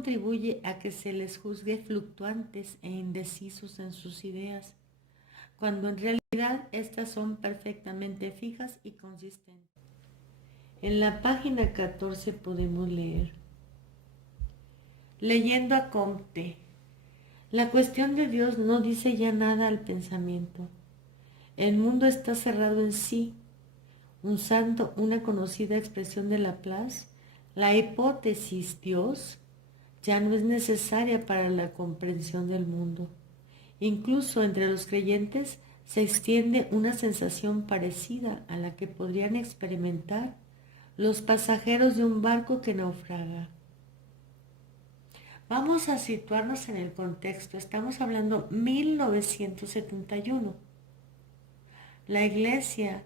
contribuye a que se les juzgue fluctuantes e indecisos en sus ideas, cuando en realidad estas son perfectamente fijas y consistentes. En la página 14 podemos leer: leyendo a Comte, la cuestión de Dios no dice ya nada al pensamiento. El mundo está cerrado en sí. Usando una conocida expresión de Laplace, la hipótesis Dios ya no es necesaria para la comprensión del mundo. Incluso entre los creyentes se extiende una sensación parecida a la que podrían experimentar los pasajeros de un barco que naufraga. Vamos a situarnos en el contexto. Estamos hablando 1971. La iglesia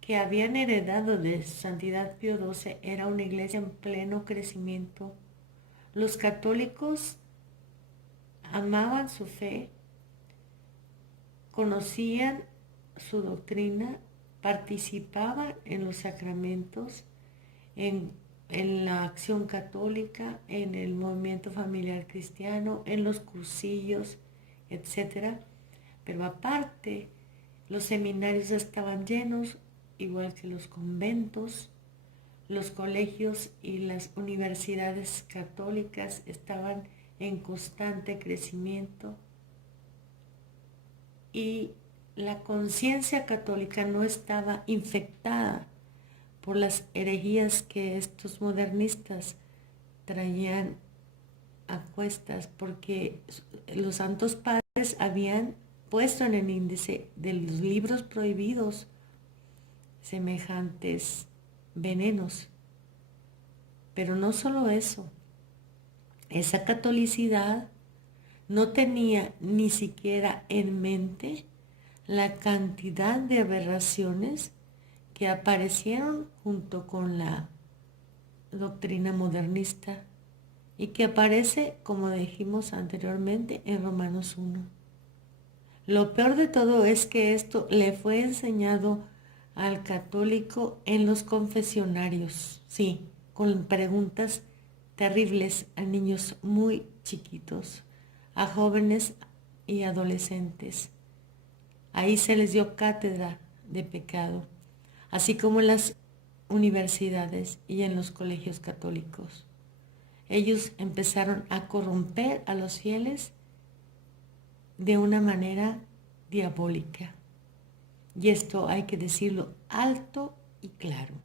que habían heredado de Santidad Pío XII era una iglesia en pleno crecimiento. Los católicos amaban su fe, conocían su doctrina, participaban en los sacramentos, en la acción católica, en el movimiento familiar cristiano, en los cursillos, etc. Pero aparte, los seminarios estaban llenos, igual que los conventos. Los colegios y las universidades católicas estaban en constante crecimiento y la conciencia católica no estaba infectada por las herejías que estos modernistas traían a cuestas, porque los santos padres habían puesto en el índice de los libros prohibidos semejantes venenos. Pero no solo eso, esa catolicidad no tenía ni siquiera en mente la cantidad de aberraciones que aparecieron junto con la doctrina modernista y que aparece, como dijimos anteriormente, en Romanos 1. Lo peor de todo es que esto le fue enseñado al católico en los confesionarios, sí, con preguntas terribles a niños muy chiquitos, a jóvenes y adolescentes. Ahí se les dio cátedra de pecado, así como en las universidades y en los colegios católicos. Ellos empezaron a corromper a los fieles de una manera diabólica. Y esto hay que decirlo alto y claro.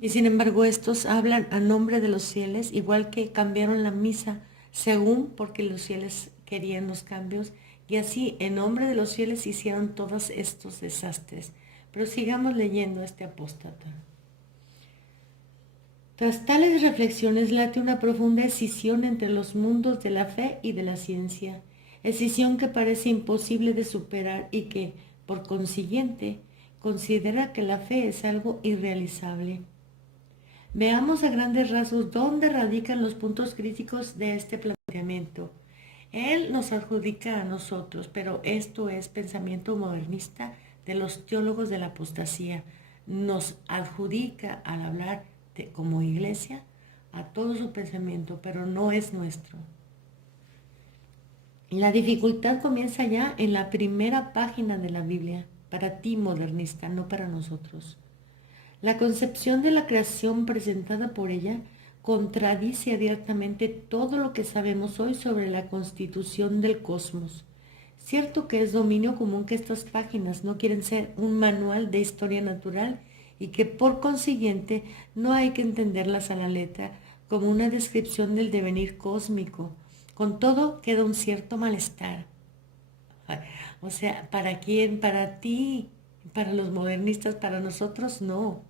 Y sin embargo, estos hablan a nombre de los fieles, igual que cambiaron la misa según porque los fieles querían los cambios, y así en nombre de los fieles hicieron todos estos desastres. Pero sigamos leyendo este apóstata. Tras tales reflexiones late una profunda escisión entre los mundos de la fe y de la ciencia, escisión que parece imposible de superar y que, por consiguiente, considera que la fe es algo irrealizable. Veamos a grandes rasgos dónde radican los puntos críticos de este planteamiento. Él nos adjudica a nosotros, pero esto es pensamiento modernista de los teólogos de la apostasía. Nos adjudica al hablar como iglesia a todo su pensamiento, pero no es nuestro. La dificultad comienza ya en la primera página de la Biblia, para ti modernista, no para nosotros. La concepción de la creación presentada por ella contradice abiertamente todo lo que sabemos hoy sobre la constitución del cosmos. Cierto que es dominio común que estas páginas no quieren ser un manual de historia natural y que por consiguiente no hay que entenderlas a la letra como una descripción del devenir cósmico. Con todo queda un cierto malestar. O sea, ¿para quién? Para ti, para los modernistas, para nosotros no.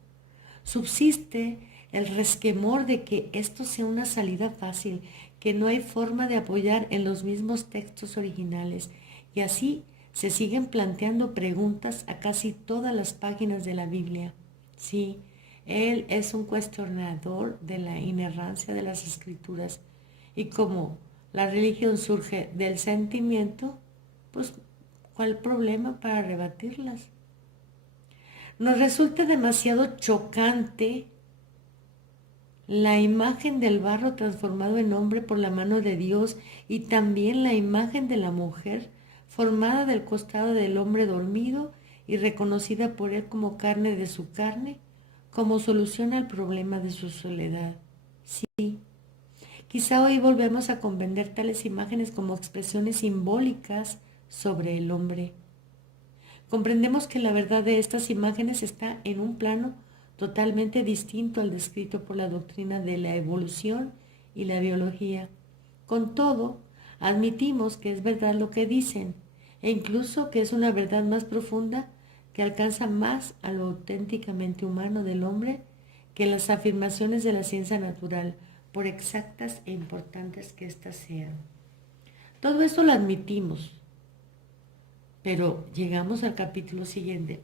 Subsiste el resquemor de que esto sea una salida fácil, que no hay forma de apoyar en los mismos textos originales, y así se siguen planteando preguntas a casi todas las páginas de la Biblia. Sí, él es un cuestionador de la inerrancia de las escrituras, y como la religión surge del sentimiento, pues, ¿cuál problema para rebatirlas? Nos resulta demasiado chocante la imagen del barro transformado en hombre por la mano de Dios y también la imagen de la mujer formada del costado del hombre dormido y reconocida por él como carne de su carne, como solución al problema de su soledad. Sí, quizá hoy volvemos a comprender tales imágenes como expresiones simbólicas sobre el hombre. Comprendemos que la verdad de estas imágenes está en un plano totalmente distinto al descrito por la doctrina de la evolución y la biología. Con todo, admitimos que es verdad lo que dicen e incluso que es una verdad más profunda que alcanza más a lo auténticamente humano del hombre que las afirmaciones de la ciencia natural, por exactas e importantes que éstas sean. Todo esto lo admitimos, pero llegamos al capítulo siguiente.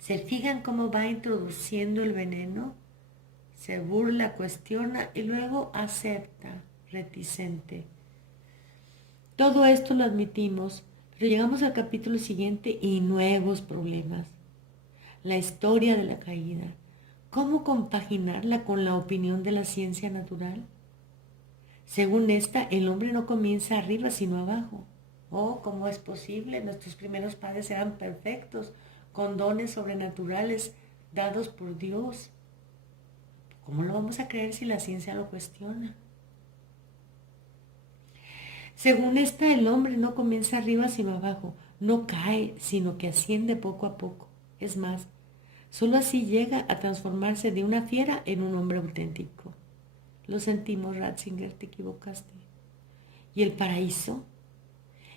¿Se fijan cómo va introduciendo el veneno? Se burla, cuestiona y luego acepta, reticente. Todo esto lo admitimos, pero llegamos al capítulo siguiente y nuevos problemas. La historia de la caída. ¿Cómo compaginarla con la opinión de la ciencia natural? Según esta, el hombre no comienza arriba sino abajo. Oh, ¿cómo es posible? Nuestros primeros padres eran perfectos, con dones sobrenaturales dados por Dios. ¿Cómo lo vamos a creer si la ciencia lo cuestiona? Según esta, el hombre no comienza arriba sino abajo, no cae, sino que asciende poco a poco. Es más, solo así llega a transformarse de una fiera en un hombre auténtico. Lo sentimos, Ratzinger, te equivocaste. ¿Y el paraíso?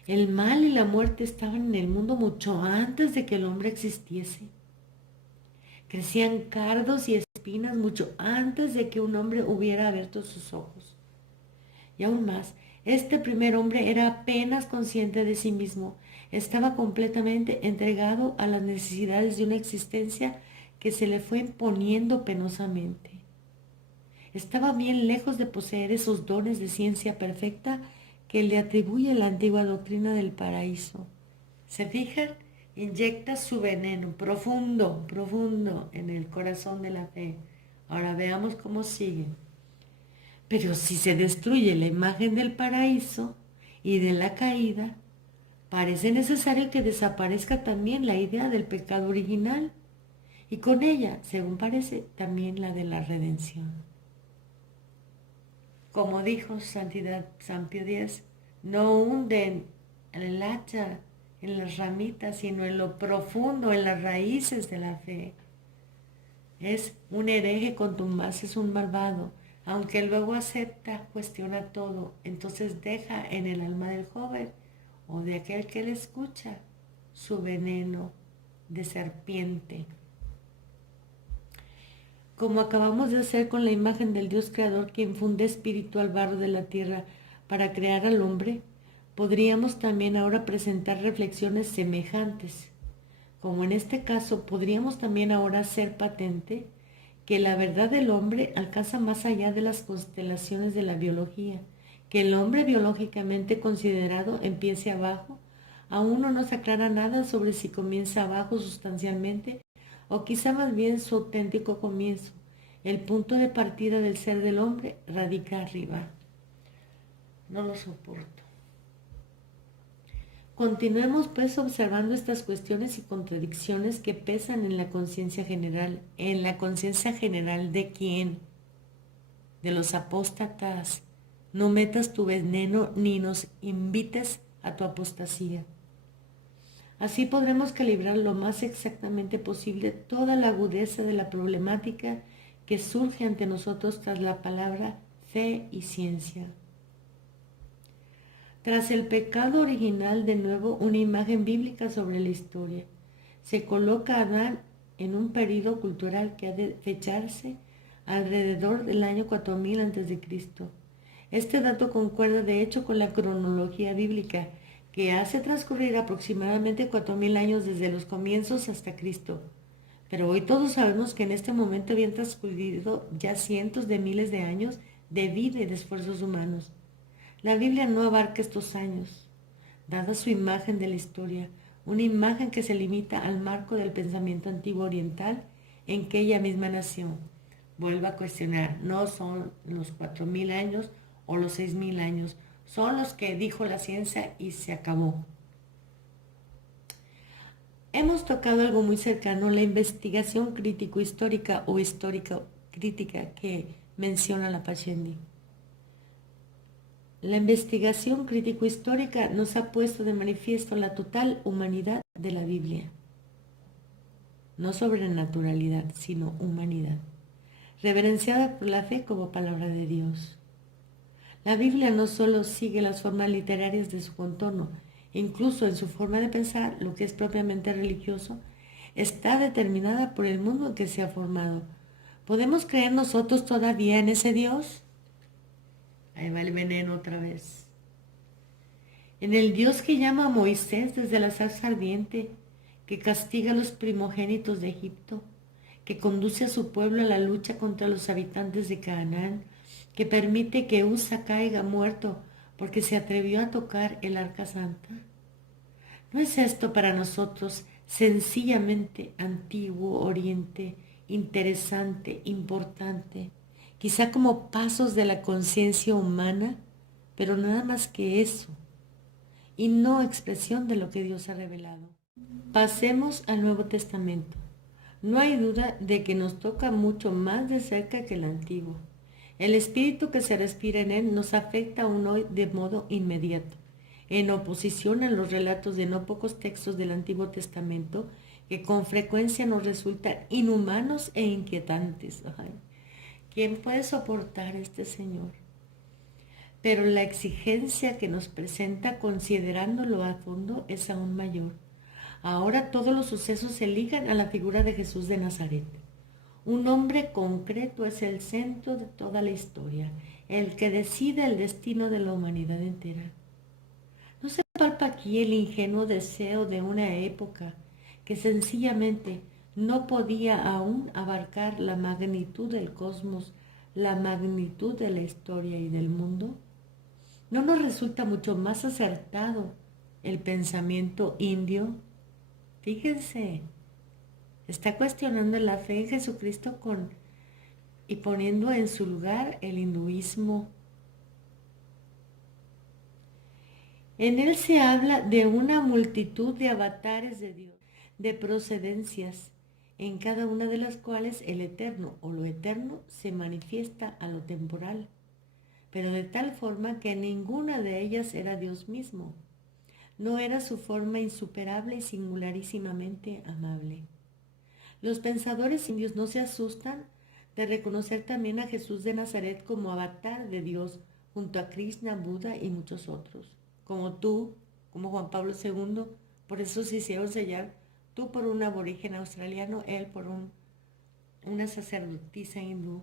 El mal y la muerte estaban en el mundo mucho antes de que el hombre existiese. Crecían cardos y espinas mucho antes de que un hombre hubiera abierto sus ojos. Y aún más, este primer hombre era apenas consciente de sí mismo, estaba completamente entregado a las necesidades de una existencia que se le fue imponiendo penosamente. Estaba bien lejos de poseer esos dones de ciencia perfecta que le atribuye la antigua doctrina del paraíso. ¿Se fijan? Inyecta su veneno profundo, profundo en el corazón de la fe. Ahora veamos cómo sigue. Pero si se destruye la imagen del paraíso y de la caída, parece necesario que desaparezca también la idea del pecado original y con ella, según parece, también la de la redención. Como dijo Santidad San Pío X, no hunden el hacha en las ramitas, sino en lo profundo, en las raíces de la fe. Es un hereje contumaz, es un malvado. Aunque luego acepta, cuestiona todo, entonces deja en el alma del joven o de aquel que le escucha su veneno de serpiente. Como acabamos de hacer con la imagen del Dios creador que infunde espíritu al barro de la tierra para crear al hombre, podríamos también ahora presentar reflexiones semejantes. Como en este caso, podríamos también ahora hacer patente que la verdad del hombre alcanza más allá de las constelaciones de la biología, que el hombre biológicamente considerado empiece abajo, aún no nos aclara nada sobre si comienza abajo sustancialmente o quizá más bien su auténtico comienzo. El punto de partida del ser del hombre radica arriba. No lo soporto. Continuemos pues observando estas cuestiones y contradicciones que pesan en la conciencia general. ¿En la conciencia general de quién? De los apóstatas. No metas tu veneno ni nos invites a tu apostasía. Así podremos calibrar lo más exactamente posible toda la agudeza de la problemática que surge ante nosotros tras la palabra fe y ciencia. Tras el pecado original, de nuevo, una imagen bíblica sobre la historia. Se coloca a Adán en un periodo cultural que ha de fecharse alrededor del año 4000 a.C. Este dato concuerda de hecho con la cronología bíblica, que hace transcurrir aproximadamente 4000 años desde los comienzos hasta Cristo. Pero hoy todos sabemos que en este momento habían transcurrido ya cientos de miles de años de vida y de esfuerzos humanos. La Biblia no abarca estos años, dada su imagen de la historia, una imagen que se limita al marco del pensamiento antiguo oriental en que ella misma nació. vuelva a cuestionar, no son los 4000 años o los 6000 años, son los que dijo la ciencia y se acabó. Hemos tocado algo muy cercano, la investigación crítico-histórica o histórica-crítica que menciona la Pachendi. La investigación crítico-histórica nos ha puesto de manifiesto la total humanidad de la Biblia. No sobrenaturalidad, sino humanidad, reverenciada por la fe como palabra de Dios. La Biblia no solo sigue las formas literarias de su contorno, incluso en su forma de pensar, lo que es propiamente religioso, está determinada por el mundo en que se ha formado. ¿Podemos creer nosotros todavía en ese Dios? Ahí va el veneno otra vez. En el Dios que llama a Moisés desde la zarza ardiente, que castiga a los primogénitos de Egipto, que conduce a su pueblo a la lucha contra los habitantes de Canaán, que permite que Usa caiga muerto porque se atrevió a tocar el arca santa. ¿No es esto para nosotros sencillamente antiguo oriente, interesante, importante, quizá como pasos de la conciencia humana, pero nada más que eso, y no expresión de lo que Dios ha revelado? Pasemos al Nuevo Testamento. No hay duda de que nos toca mucho más de cerca que el Antiguo. El espíritu que se respira en él nos afecta aún hoy de modo inmediato, en oposición a los relatos de no pocos textos del Antiguo Testamento que con frecuencia nos resultan inhumanos e inquietantes. Ay, ¿quién puede soportar este Señor? Pero la exigencia que nos presenta considerándolo a fondo es aún mayor. Ahora todos los sucesos se ligan a la figura de Jesús de Nazaret. Un hombre concreto es el centro de toda la historia, el que decide el destino de la humanidad entera. ¿No se palpa aquí el ingenuo deseo de una época que sencillamente no podía aún abarcar la magnitud del cosmos, la magnitud de la historia y del mundo? ¿No nos resulta mucho más acertado el pensamiento indio? Fíjense, está cuestionando la fe en Jesucristo y poniendo en su lugar el hinduismo. En él se habla de una multitud de avatares de Dios, de procedencias, en cada una de las cuales el eterno o lo eterno se manifiesta a lo temporal, pero de tal forma que ninguna de ellas era Dios mismo. No era su forma insuperable y singularísimamente amable. Los pensadores indios no se asustan de reconocer también a Jesús de Nazaret como avatar de Dios junto a Krishna, Buda y muchos otros, como tú, como Juan Pablo II. Por eso se hicieron sellar, tú por un aborigen australiano, él por una sacerdotisa hindú.